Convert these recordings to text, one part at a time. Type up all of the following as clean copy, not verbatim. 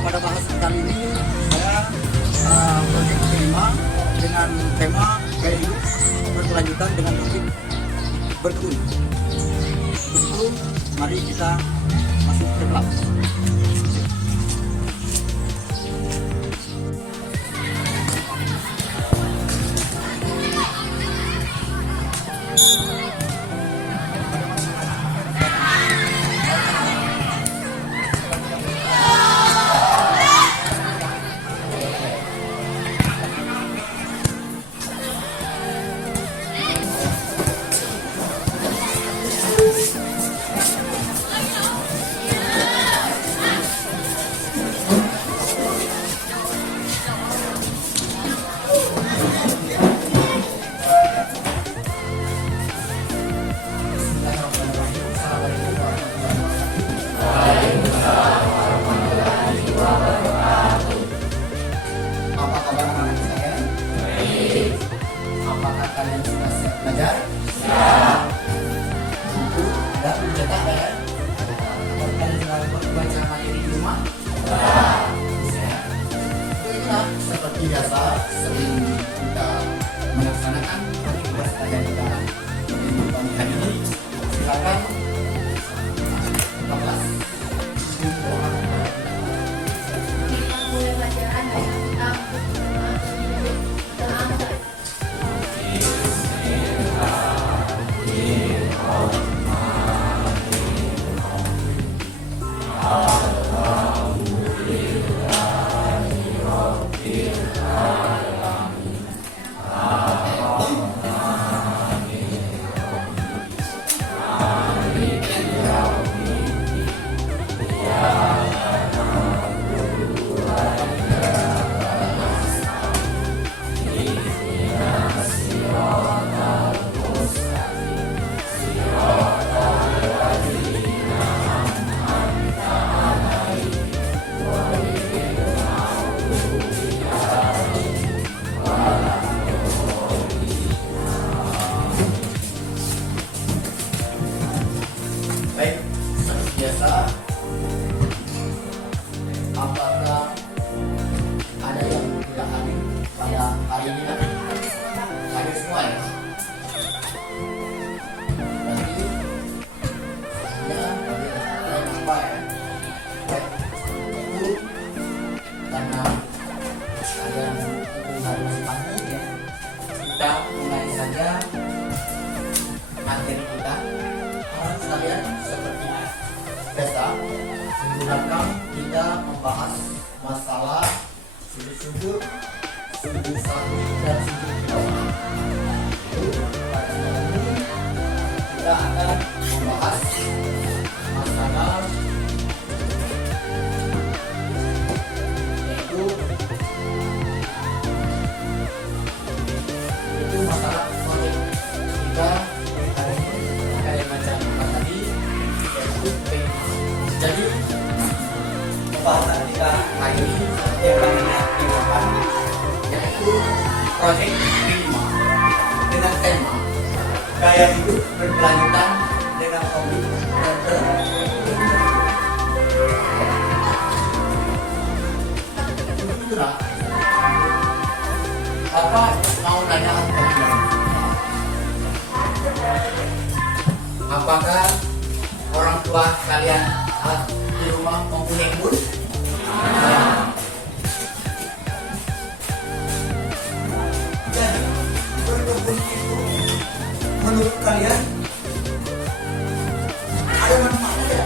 pada bahas kali ini saya proyek kelima dengan tema gaya hidup berkelanjutan dengan topik berkebun. Begitu, mari kita masuk ke kelas. Apakah kalian sudah siap belajar? Siap. Buku dan mencetak ya? Apakah kalian sudah baca materi di rumah? Siap. Baiklah, seperti biasa sering kita melaksanakan tugas pelajaran kita di hari ini. Silakan kelas. Mulai pelajaran dari kita Baik, seperti biasa, apakah ada yang tidak hadir pada hari ini? Hadir semua ya? Berarti ya, kalian lupa ya? Baik, itu karena kalian itu hari masih pagi ya, kita mulai saja materi kita. Sekalian seperti biasa minggu belakang kita membahas masalah sudut-sudut satu dan sudut dua. Pada kali ini kita akan membahas masalah yaitu masalah proyek kita. Jadi pembahasan kita hari ini yang dilakukan yaitu proyek kelima dengan tema gaya hidup berkelanjutan dengan topik berkebun. Itulah apa mau nanya kalian? Apakah orang tua kalian di rumah mempunyai kebun? Jadi berkebun itu menurut kalian ada manfaatnya?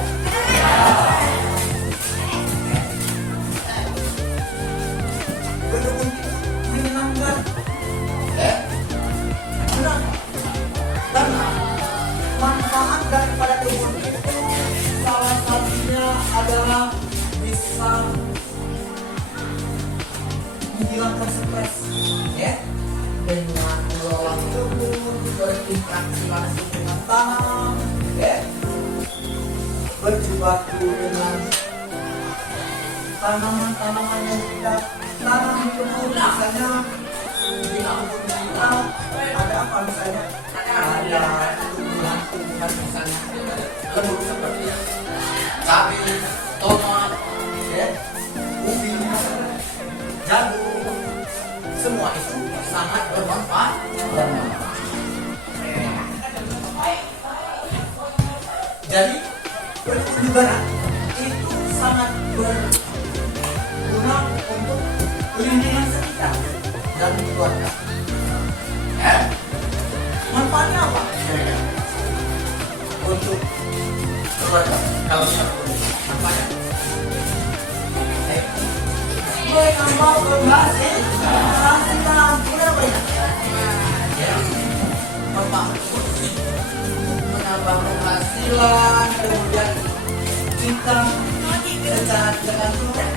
Berkebun itu menyenangkan. Benar. Karena manfaat daripada kebun itu salah satunya adalah bisa menghilangkan stres ya, dengan mengelola kebun, berinteraksi langsung dengan tanah ya, berjibaku dengan tanaman-tanaman yang kita tanam di kebun. Misalnya di kampung kita ada apa misalnya? Ada tumbuhan misalnya lembu seperti cabai, tomat, ya, berkebun juga nah, itu sangat berguna untuk lingkungan sekitar dan keluarga. Ya, manfaatnya apa? Untuk keluarga kalau kita berkebun, manfaatnya menambah penghasilan, benar banyak. Ya, manfaat menambah penghasilan, kemudian kita dengan sudah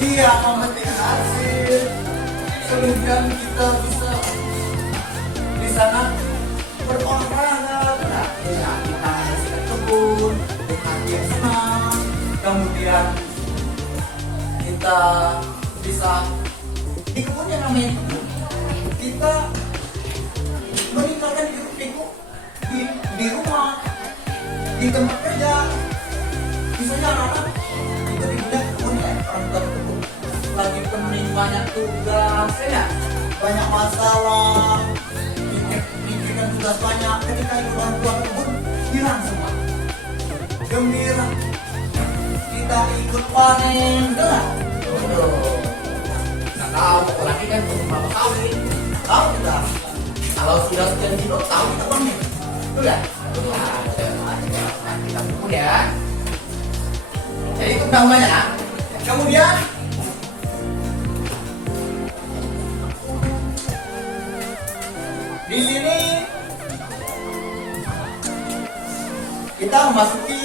dia memetik hasil, kemudian kita bisa di sana berolahraga, ya, kita hasil kebun dengan yang senang, kemudian kita bisa di kebun yang namanya di kebun kita meninggalkan hidup di rumah, di tempat kerja. Misalnya anak-anak itu di kebun ya, orang tua kebun lagi pening banyak tugas ya, banyak masalah, mikirkan tugas banyak, ketika itu orang tua kebun hilang semua, gembira, kita ikut panen, enggak? Nggak tahu, apalagi kan berapa kali, tahu kita. Kalau sudah sekian kilo, tahu kita panen, sudah. Nah, kita tunggu ya. Jadi itu namanya. Kemudian di sini kita memasuki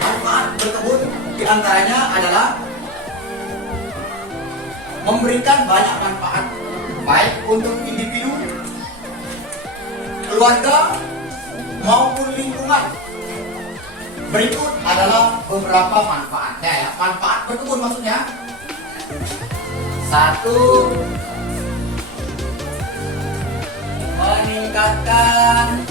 manfaat berkebun, diantaranya adalah memberikan banyak manfaat baik untuk individu, keluarga maupun lingkungan. Berikut adalah beberapa manfaatnya ya. Manfaat berkebun maksudnya: 1. Meningkatkan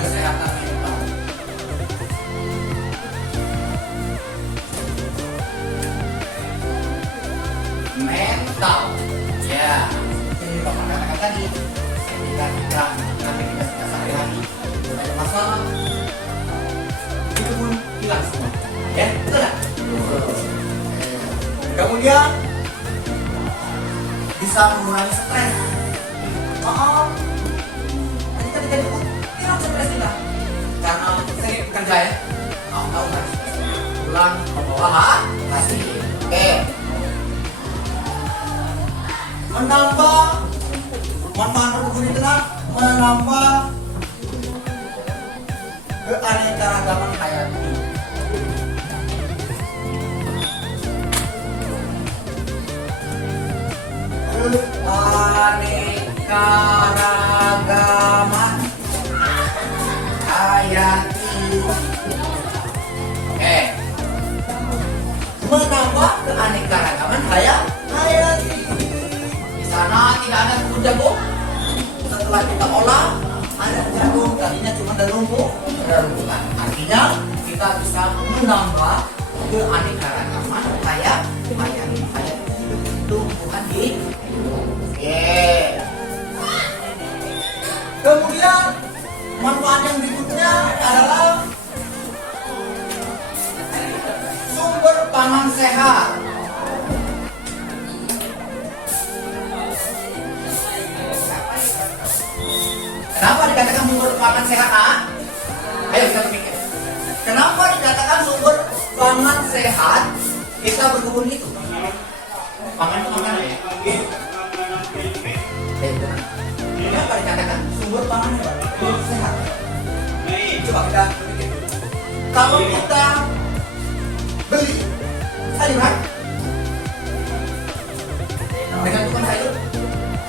kesehatan mental. Ya, ini bapak katakan tadi, ketika kita sehari-hari ada masalah, itu pun hilang semua. Ya, betul nggak? Kemudian bisa mengurangi stres. Maaf, ketika kita ikut hilang stres kita, karena sering bekerja ya. Tahu nggak? Pulang membawa hasil. Oke. Menambah manfaat berkebun itulah menambah keanekaragaman hayati. Keanekaragaman hayati. Menambah keanekaragaman hayati. Di sana tidak ada kebun jagung. Setelah kita olah, ada jagung, tadinya cuma ada rumput, rumpukan. Artinya kita bisa menambah keanekaragaman hayati. Itu bukan di kemudian manfaat yang berikutnya adalah sumber pangan sehat. Kenapa dikatakan sumber pangan sehat? Ayo kita pikir. Kenapa dikatakan sumber pangan sehat? Kita berkebun itu. Pangan itu makanan ya. Kenapa dikatakan sumber pangan sehat? Coba kita berpikir. Kalau kita beli sayuran dengan tukang sayur,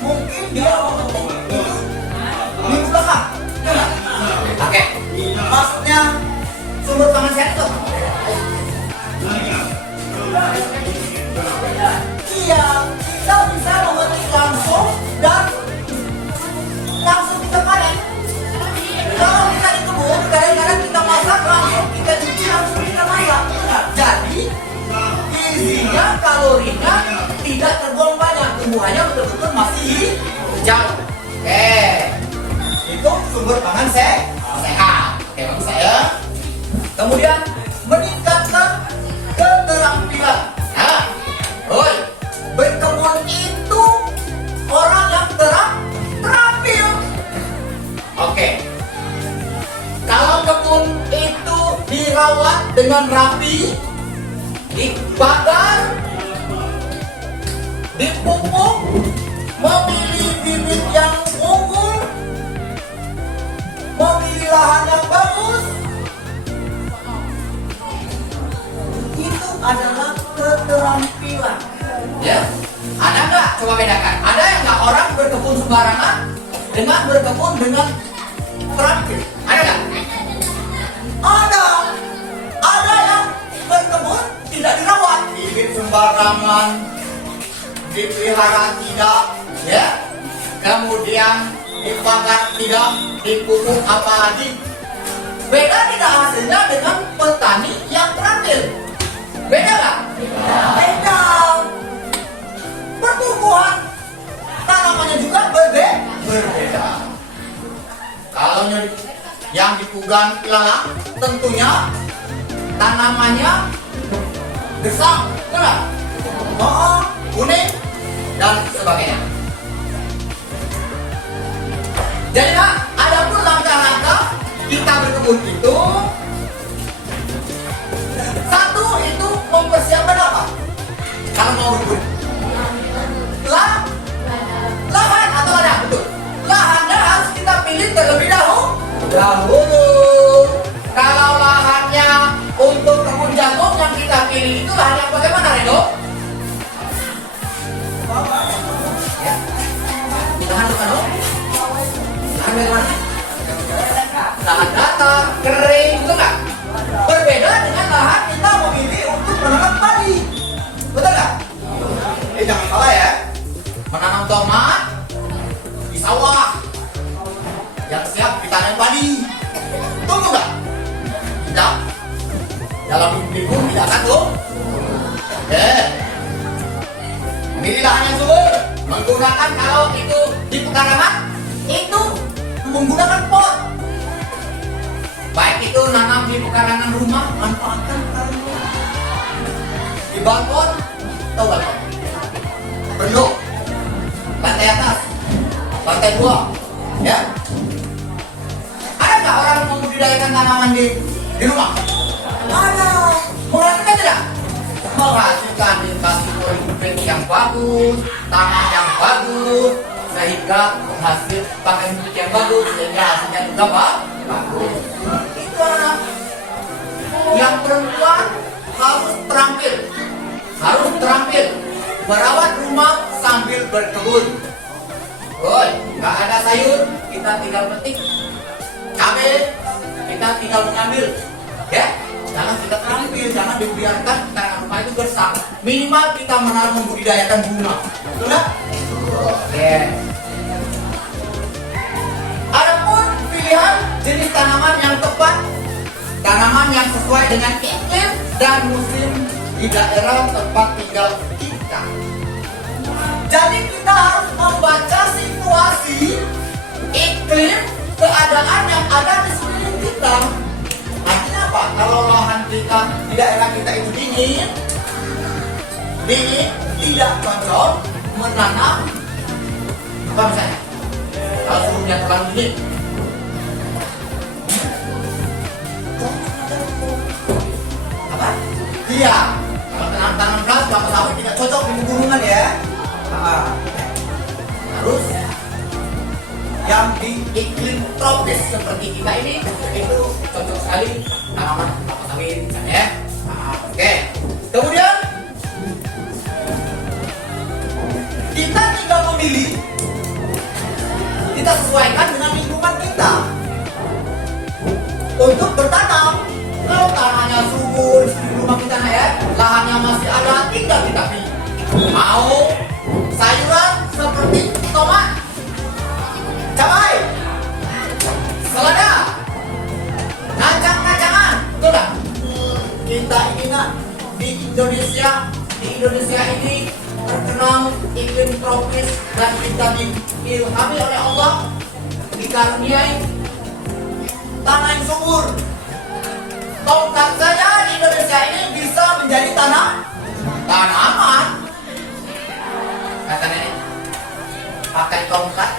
mungkin dia memetik itu minggu belakang. Oke. Maksudnya sumber pangan sehat itu? Iya, kita bisa memetik langsung dan langsung kita panen. Kalau kita di kebun, kadang-kadang kita masak langsung, kita cuci langsung kita masak. Jadi gizinya, kalorinya tidak terbuang banyak, tumbuhannya betul-betul masih hijau. Oke, itu sumber pangan sehat. Oke, bagus saya. Kemudian meningkatkan keterampilan. Nah, oi, berkebun itu orang yang terampil. Oke, kalau kebun itu dirawat dengan rapi, dibagar, dipupuk, memilih bibit yang unggul, memilih lahan yang bagus, itu adalah keterampilan. Ya, ada nggak? Coba bedakan. Ada yang nggak orang berkebun sembarangan dengan berkebun dengan terampil? Ada nggak? Ada. Ada yang berkebun tidak dirawat, bibit sembarangan, dipelihara tidak, ya. Kemudian dibakar tidak, dipupuk apa lagi. Beda tidak hasilnya dengan petani yang terampil? Beda nggak? Beda. Pertumbuhan tanamannya juga berbeda. Kalau yang dipugan ilalang, tentunya tanamannya gesang, benar? Kuning dan sebagainya. Jadi Pak, ada pun langkah-langkah kita berkebun itu. Satu itu mempersiapkan apa? Kalau mau berkebun, lahan atau ladang, betul. Lahannya harus kita pilih terlebih dahulu. Kalau lahannya untuk kebun jagung yang kita pilih itu lahan yang bagaimana, Reno? Ya. Lahan apa, no? Lahan bagaimana? Lahan datar, kering, betul nggak? Berbeda dengan lahan kita memilih untuk menanam padi, betul nggak? Jangan salah ya. Menanam tomat di sawah yang siap ditanam padi, tunggu nggak? Tidak. Dalam minggu tidak akan tuh. Memilih lahan yang subur, menggunakan kalau itu di pekarangan itu menggunakan pot. Baik itu nanam di pekarangan rumah, manfaatkan pekarangan rumah. Di balkon, tahu balkon? Bendok, lantai atas, lantai 2, ya. Ada nggak orang membudidayakan tanaman di rumah? Ada. Menghasilkan tidak? Menghasilkan, dikasih kulit yang bagus, tanah yang bagus, sehingga hasil pakai pupuk yang bagus, sehingga hasilnya juga bagus. Itu anak. Yang perempuan harus terampil, merawat rumah sambil berkebun. Woi, nggak ada sayur, kita tinggal petik. Cabai, kita tinggal mengambil. Ya, jangan kita terampil, jangan dibiarkan karena rumah itu gersang. Minimal kita membudidayakan bunga. Betul nggak? Oke. Adapun pilihan jenis tanaman yang tepat, tanaman yang sesuai dengan iklim dan musim di daerah tempat tinggal kita. Jadi kita harus membaca situasi, iklim, keadaan yang ada di sekeliling kita. Artinya apa? Kalau lahan kita di daerah kita itu dingin, tidak cocok menanam apa misalnya? Kalau suhunya terlalu dingin, apa? Iya. Kalau tanam keras, kelapa sawit tidak cocok di pegunungan ya. Harus yang di iklim tropis seperti kita ini itu cocok sekali tanaman kelapa sawit misalnya ya. Oke. Kemudian kita tinggal memilih, kita sesuaikan dengan lingkungan kita untuk bertanam. Kalau tanahnya subur di rumah kita ya, lahannya masih ada, tinggal kita pilih. Mau sayuran seperti tomat, cabai, selada, kacang-kacangan, betul nggak? Kita ingat di Indonesia ini terkenal iklim tropis dan kita diilhami oleh Allah, dikaruniai tanah yang subur. Tongkat saja di Indonesia ini bisa menjadi tanaman. Kata nenek, pakai tongkat,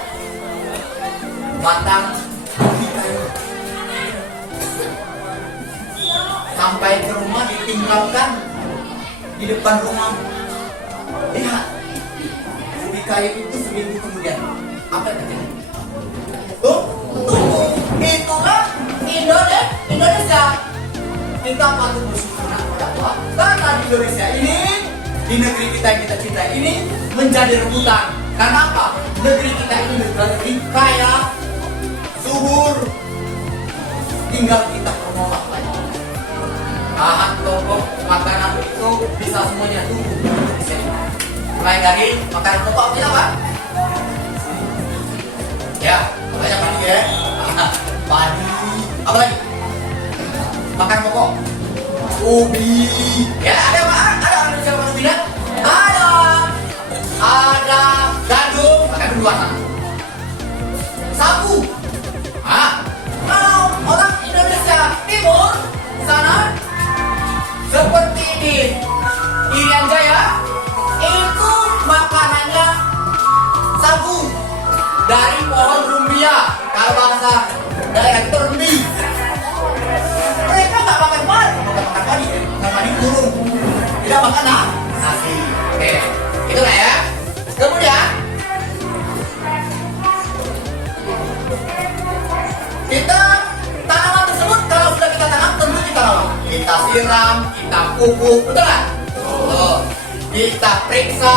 batang kayu, sampai ke rumah ditinggalkan di depan rumah. Lihat, ubi kayu itu seminggu kemudian apa yang terjadi? Tumbuh. Itulah Indonesia. Kita patut bersyukur kepada Allah karena di Indonesia ini, di negeri kita yang kita cintai ini menjadi rebutan. Karena apa? Negeri kita ini negeri kaya, subur. Tinggal kita promosi lagi. Bahan pokok makanan itu bisa semuanya tumbuh di sini. Mulai dari makanan pokok kita apa? Ya, banyak padi ya. Padi. Apa lagi? Makanan pokok. Ubi. Ya, ada orang Indonesia makan ubi kan? Ada gandum, makan dua sana. Sagu. Kalau orang Indonesia Timur sana seperti di Irian Jaya itu makanannya sagu dari pohon rumbia. Kalau bahasa daerah itu rumbi. Mereka nggak makan padi, makan padi turun. Tidak makan nasi. Oke, itulah ya. Kemudian kita tanaman tersebut kalau sudah kita tanam tentu kita rawat. Kita siram, kita pupuk, betul nggak? Kita periksa,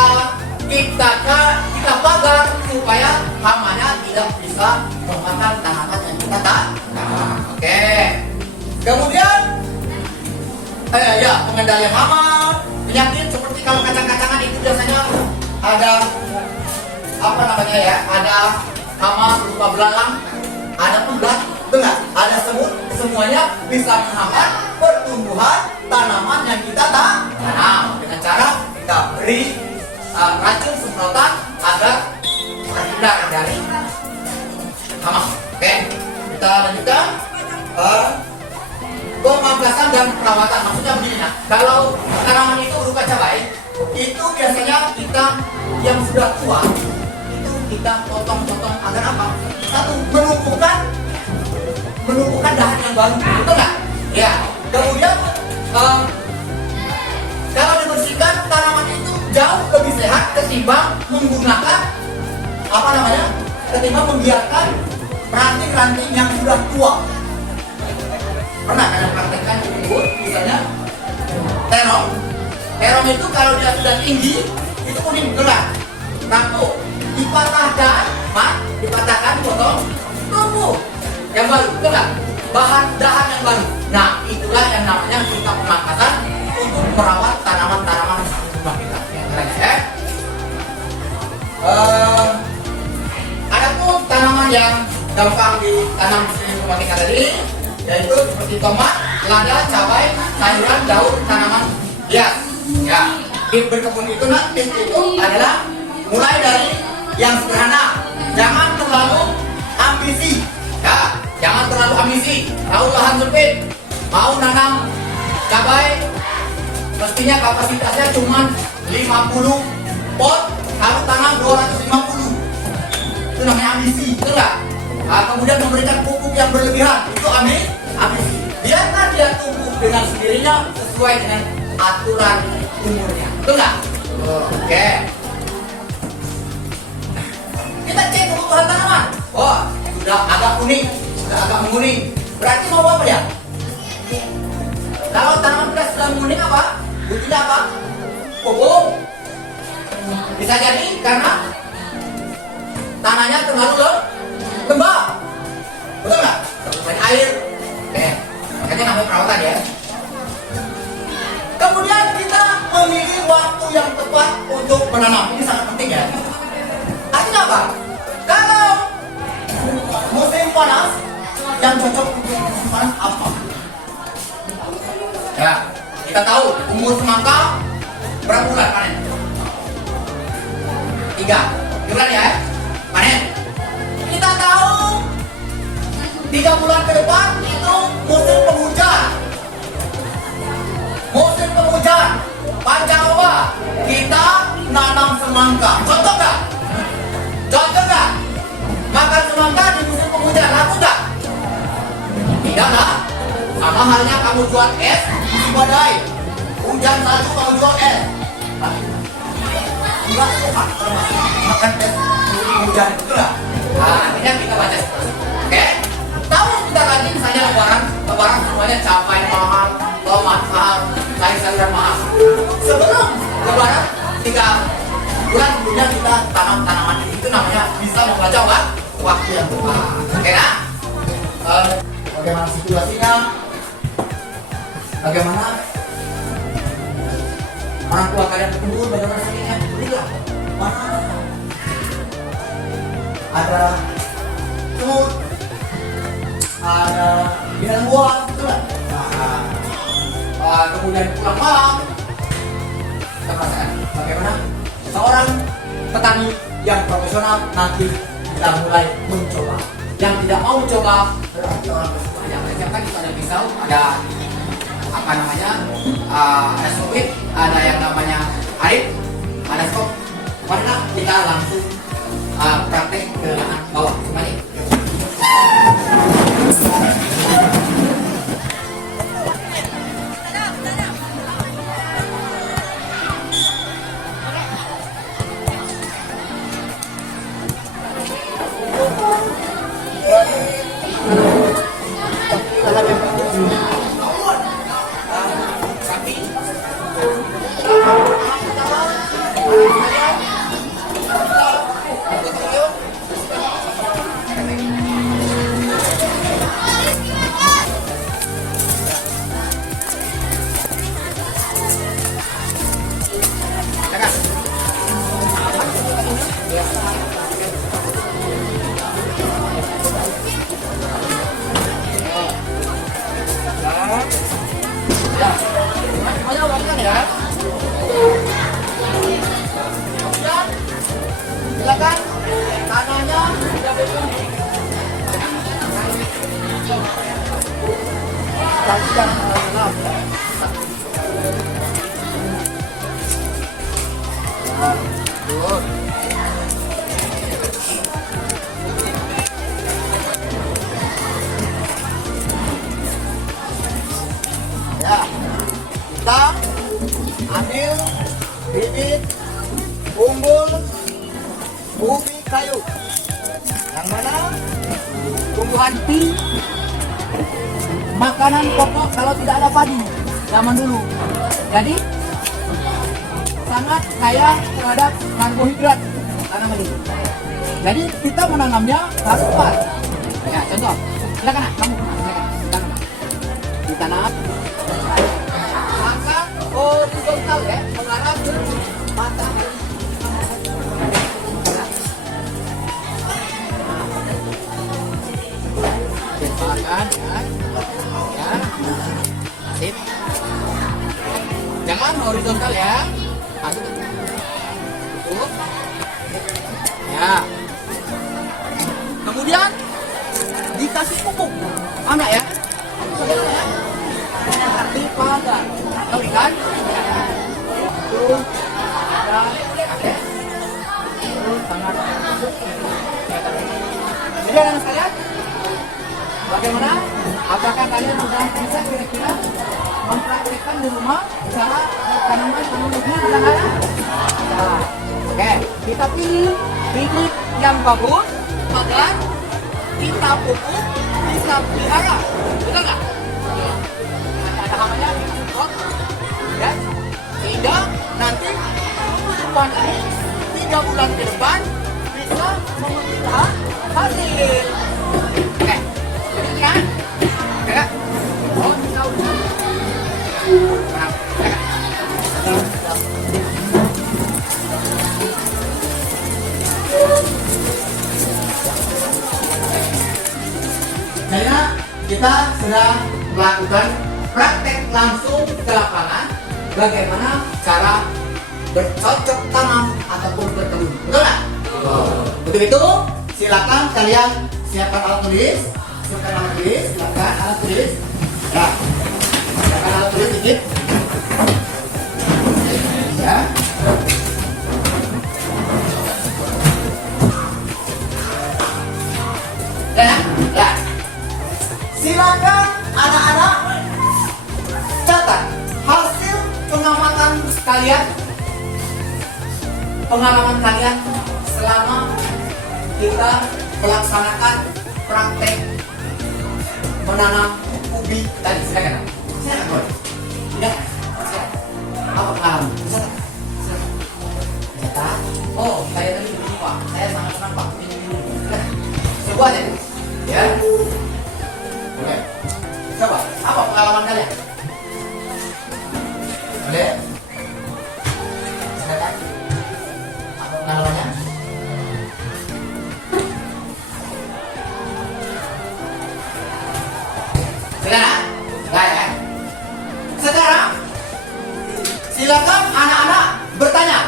kita pagar supaya hamanya tidak bisa memakan tanaman yang kita tanam. Oke. Kemudian pengendalian hama, penyakit seperti kalau kacang-kacangan itu biasanya ada ada hama berupa belalang, ada ulat, betul nggak? Ada semut, semuanya bisa menghambat pertumbuhan tanaman yang kita tanam dengan cara kita beri racun semprotan agar terhindar dari hama. Oke, kita lanjutkan pemangkasan dan perawatan. Maksudnya begini, kalau tanaman itu berupa cabai, itu biasanya kita yang sudah tua itu kita potong-potong agar apa? Satu, menumbuhkan dahan yang baru, betul nggak? Ya. Kemudian kalau dibersihkan tanaman itu jauh lebih sehat ketimbang menggunakan ketimbang membiarkan ranting-ranting yang sudah tua. Pernah kalian praktekkan itu, misalnya terong itu kalau dia sudah tinggi itu kuning gelap, rampuk, dipatahkan, potong, tumbuh yang baru, gelap, bahan dahan yang baru. Nah, itulah yang namanya kita pemangkasan untuk merawat tanaman-tanaman rumah kita. Adapun tanaman yang gampang ditanam di rumah kita tadi, yaitu seperti tomat, lada, cabai, sayuran, daun, tanaman hias. Ya, di berkebun itu tips itu adalah mulai dari yang sederhana, jangan terlalu ambisi. Ya, jangan terlalu ambisi. Tahu lahan sempit, mau nanam cabai, mestinya kapasitasnya cuma 50 pot, harus tanam 250. Itu namanya ambisi, betul nggak? Kemudian memberikan pupuk yang berlebihan, itu ambisi. Biarkan dia tumbuh dengan sendirinya sesuai dengan aturan umurnya, betul nggak? Oke. Kita cek kebutuhan tanaman. Sudah agak kuning, sudah agak menguning. Berarti mau apa ya? Kalau tanaman kita sudah menguning apa? Butuhnya apa? Pupuk. Bisa jadi karena tanahnya terlalu lembab, betul nggak? Terlalu air. Oke, makanya namanya perawatan ya. Kemudian kita memilih waktu yang tepat untuk menanam. Ini sangat penting ya. Artinya apa? Kalau musim panas, yang cocok untuk musim panas apa? Ya, kita tahu umur semangka berapa bulan panen? 3. Gimana ya? Panen. Kita tahu 3 bulan ke depan itu musim penghujan. Musim penghujan. Pancaroba, kita nanam semangka. Contoh nggak? Contoh nggak? Makan semangka di musim penghujan, laku nggak? Tidak lah. Sama halnya kamu jual es di badai. Hujan salju kamu jual es. Enggak suka makan es musim hujan itu lah. Nah, ini yang kita baca. Oke? Tahu kita lagi misalnya lebaran semuanya cabai mahal, tomat mahal, sayur-sayuran mahal. Sebelum lebaran 3 bulan sebelumnya kita tanam tanaman itu namanya bisa membaca waktu yang tepat. Oke nah? Bagaimana situasinya? Bagaimana orang tua kalian berkumpul? Bagaimana sakitnya? Berilah. Mana? Ada semut, ada binatang buas, betul nggak? Kemudian pulang malam, kita merasakan bagaimana seorang petani yang profesional nanti kita mulai mencoba. Yang tidak mau mencoba berarti orang bersuara. Yang lainnya kan itu ada pisau, ada apa namanya, ada sopit, ada yang namanya arit, ada skop. Marilah kita langsung praktek ke lahan bawah. Kembali. Silakan tanahnya sudah betul. Ya, kita ambil bibit unggul ubi kayu, yang mana tumbuhan tea, makanan pokok kalau tidak ada padi zaman dulu. Jadi sangat kaya terhadap karbohidrat tanaman ini. Jadi kita menanamnya harus pas. Ya contoh, silakan kamu silakan ditanam. Maka horizontal ya, mengarah ke matahari. Ya, sip. Jangan horizontal ya. Masuk. Tutup. Ya. Kemudian dikasih pupuk. Mana ya? Di pagar. Tahu kan? Tuh. Ya. Terus sangat. Jadi anak sekalian, bagaimana? Apakah kalian sudah bisa kira-kira mempraktikkan di rumah cara tanaman teknologi sederhana? Nah, oke, kita pilih bibit yang bagus agar kita pupuk bisa pelihara, betul nggak? Ada hamanya kita support, ya, sehingga nanti tumbuhan ini 3 bulan ke depan bisa memberikan hasil. Oke. Kan? Ya. Oh, tahu. Karena kita sedang melakukan praktek langsung ke lapangan bagaimana cara bercocok tanam ataupun berkebun. Betul nggak? Untuk itu silakan kalian siapkan alat tulis. Silakan alat tulis. Ya, siapkan alat tulis sedikit. Ya. Ya. Silakan anak-anak catat hasil pengalaman kalian selama kita melaksanakan praktek menanam ubi tadi. Silakan. Silakan boleh. Tidak. Silakan. Apa pengalaman? Silakan. Catat. Oh, saya tadi lupa. Saya sangat senang Pak. Coba aja. Ya. Boleh. Coba. Apa pengalaman kalian? Boleh. Silakan. Apa pengalamannya? Silakan. Baik. Sekarang silakan anak-anak bertanya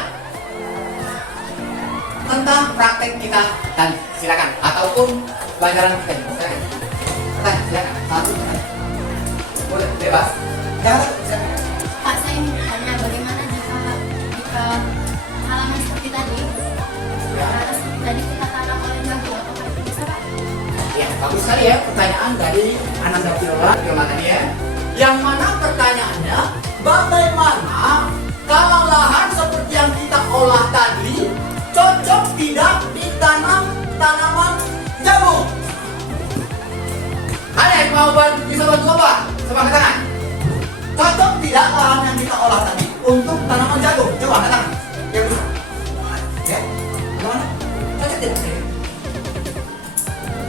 tentang praktek kita dan silakan ataupun pelajaran kita. Silakan. Bertanya, silakan. Satu. Boleh, bebas. Jangan. Silakan. Pak, saya ingin bertanya bagaimana jika halaman seperti tadi, seperti tadi kita tanam oleh jagung atau apa bisa Pak? Ya, bagus sekali ya pertanyaan dari Ananda Viola tadi ya. Yang mana pertanyaannya, bagaimana kalau lahan seperti yang kita olah tadi cocok tidak ditanam tanaman jagung? Ada yang mau bisa bantu Bapak? Coba angkat tangan. Cocok tidak lahan yang kita olah tadi untuk tanaman jagung? Coba angkat tangan. Ya bisa. Ya, bagaimana? Cocok tidak?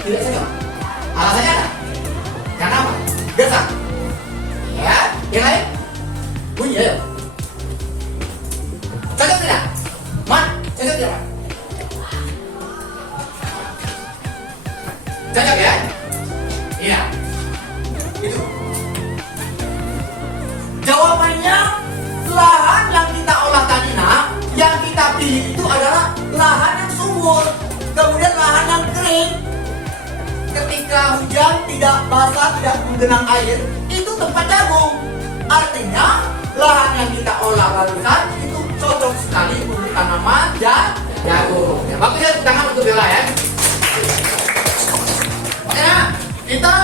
Tidak cocok. Alasannya ada? Karena apa? Gesak. Ya, yang lain? Bunyi ya. Cocok tidak? Man, cocok tidak? Cocok ya? Iya. Itu. Jawabannya lahan yang kita olah tadi nak, yang kita pilih itu adalah lahan yang subur, kemudian lahan yang kering. Ketika hujan tidak basah, tidak menggenang air, itu tempat jagung. Artinya lahan yang kita olah barusan itu cocok sekali untuk tanaman jagung. Ya, bagus ya, tepuk tangan untuk Bella ya. Oke, kita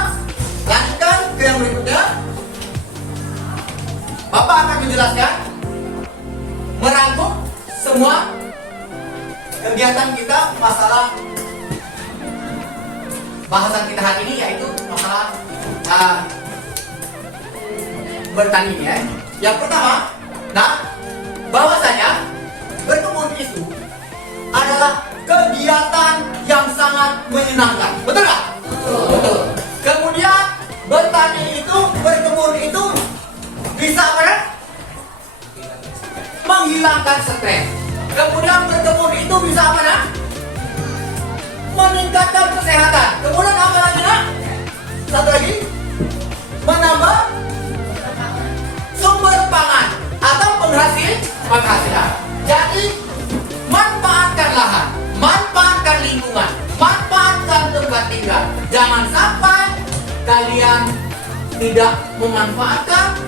lanjutkan ke yang berikutnya. Bapak akan menjelaskan, merangkum semua kegiatan kita masalah bahasan kita hari ini, yaitu masalah bertani ya. Yang pertama, bahwasanya berkebun itu adalah kegiatan yang sangat menyenangkan. Betul nggak? Betul. Kemudian bertani itu, berkebun itu bisa apa? Menghilangkan stres. Kemudian berkebun itu bisa apa? Meningkatkan kesehatan. Kemudian apa lagi nak? Satu lagi, menambah sumber pangan atau penghasilan. Jadi manfaatkan lahan, manfaatkan lingkungan, manfaatkan tempat tinggal. Jangan sampai kalian tidak memanfaatkan,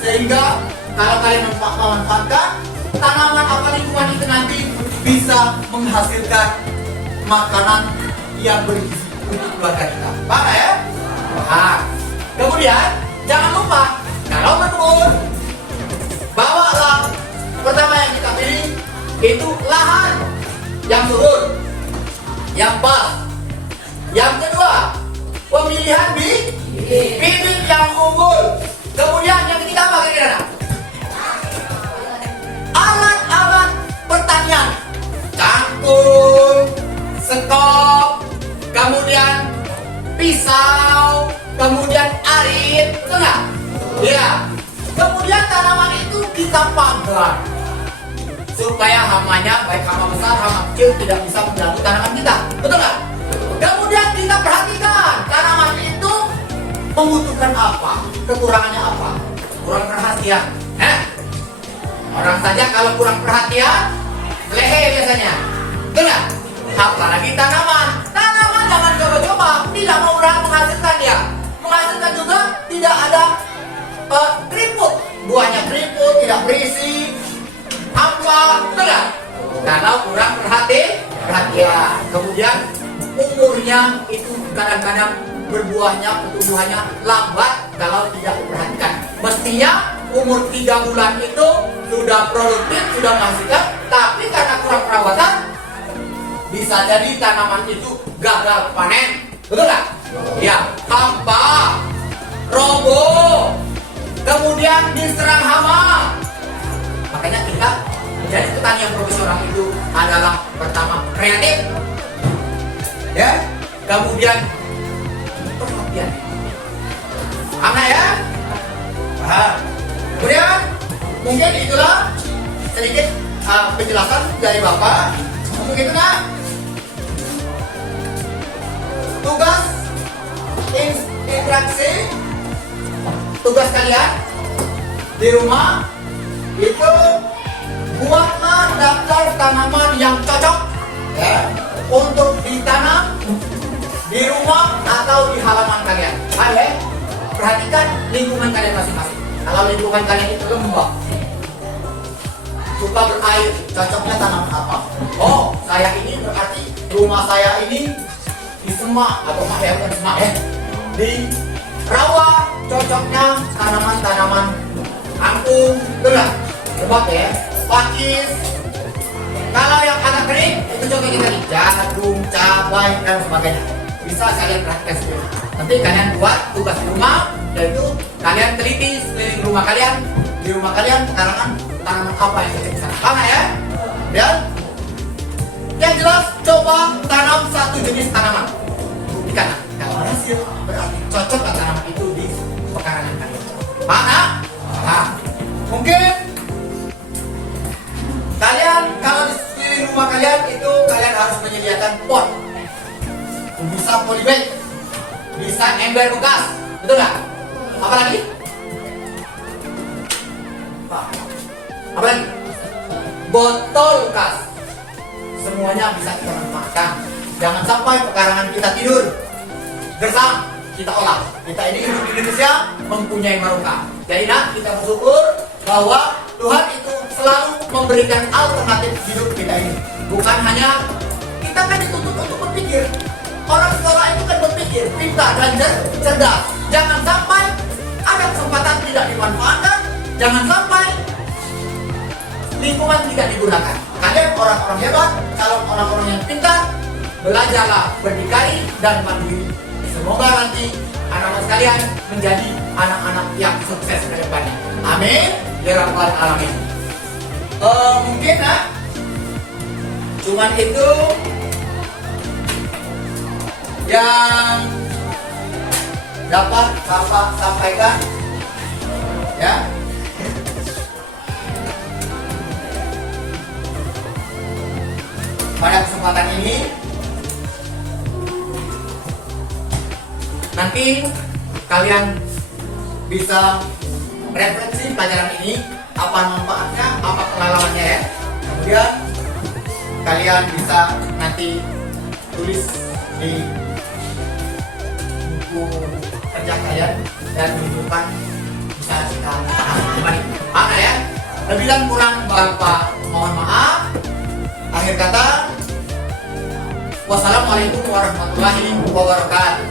sehingga kalau kalian memanfaatkan tanaman apa lingkungan itu nanti bisa menghasilkan makanan yang bergizi untuk keluarga kita. Paham ya? Paham. Kemudian jangan lupa kalau berkebun, bawalah pertama yang kita pilih itu lahan yang subur, yang pas. Yang kedua, pemilihan bibit yang unggul. Kemudian yang ketiga apa kira-kira? Alat-alat pertanian, cangkul, sekop, kemudian pisau, kemudian arit, betul nggak? Iya. Kemudian tanaman itu kita pagar supaya hamanya, baik hama besar, hama kecil, tidak bisa mengganggu tanaman kita, betul nggak? Kemudian kita perhatikan tanaman itu membutuhkan apa, kekurangannya apa, kurang perhatian. Orang saja kalau kurang perhatian, lehe biasanya. Betul nggak? Apalagi tanaman. Tanaman jangan coba-coba, tidak mau menghasilkan dia. Menghasilkan juga tidak ada keriput. Buahnya keriput, tidak berisi. Apa? Betul nggak? Kalau kurang perhatian. Kemudian umurnya itu kadang-kadang berbuahnya, pertumbuhannya lambat kalau tidak diperhatikan. Mestinya umur 3 bulan itu sudah produktif, sudah menghasilkan, tapi karena kurang perawatan bisa jadi tanaman itu gagal panen. Betul nggak? Ya, hampa, roboh, kemudian diserang hama. Makanya kita menjadi petani yang profesional itu adalah pertama kreatif, ya, kemudian perhatian. Anak ya? Paham? Kemudian mungkin itulah sedikit penjelasan dari Bapak untuk itu. Nah, tugas interaksi tugas kalian di rumah itu buatlah daftar tanaman yang cocok, ya, untuk ditanam di rumah atau di halaman kalian. Ayo, perhatikan lingkungan kalian masing-masing. Kalau lingkungan kalian itu lembab, suka berair, cocoknya tanaman apa? Oh, saya ini berarti rumah saya ini di semak atau bukan semak, di rawa, cocoknya tanaman-tanaman angkung, betul, lembab ya, pakis. Kalau yang agak kering itu cocoknya tadi jagung, cabai dan sebagainya. Bisa kalian perhatikan sendiri. Nanti kalian buat tugas di rumah, yaitu kalian teliti sekeliling rumah kalian. Di rumah kalian tanaman apa yang cocok di sana. Paham ya? Dan yang jelas coba tanam satu jenis tanaman. Buktikan. Kalau berhasil berarti cocok tanaman itu di pekarangan kalian. Paham? Nah, mungkin kalian kalau di sekeliling rumah kalian itu kalian harus menyediakan pot. Bisa polybag, bisa ember bekas, betul nggak? Apa lagi? Apa lagi? Botol bekas. Semuanya bisa kita manfaatkan. Jangan sampai pekarangan kita tidur gersang, kita olah. Kita ini hidup di Indonesia mempunyai barokah. Jadi nak kita bersyukur bahwa Tuhan itu selalu memberikan alternatif hidup kita ini. Bukan hanya kita kan dituntut untuk berpikir. Orang sekolah itu kan berpikir, pintar dan cerdas. Jangan sampai ada kesempatan tidak dimanfaatkan. Jangan sampai lingkungan tidak digunakan. Kalian orang-orang hebat, kalau orang-orang yang pintar, belajarlah berdikari dan mandiri. Semoga nanti anak-anak sekalian menjadi anak-anak yang sukses ke depannya. Amin. Ya Rabbal Alamin. Mungkin cuman itu yang dapat Bapak sampaikan, ya. Pada kesempatan ini nanti kalian bisa referensi pelajaran ini, apa manfaatnya, apa pengalamannya ya. Kemudian kalian bisa nanti tulis di buku kerja kalian dan tunjukkan, bisa kita kembali. Mana ya? Lebih dan kurang Bapak mohon maaf. Akhir kata, wassalamualaikum warahmatullahi wabarakatuh.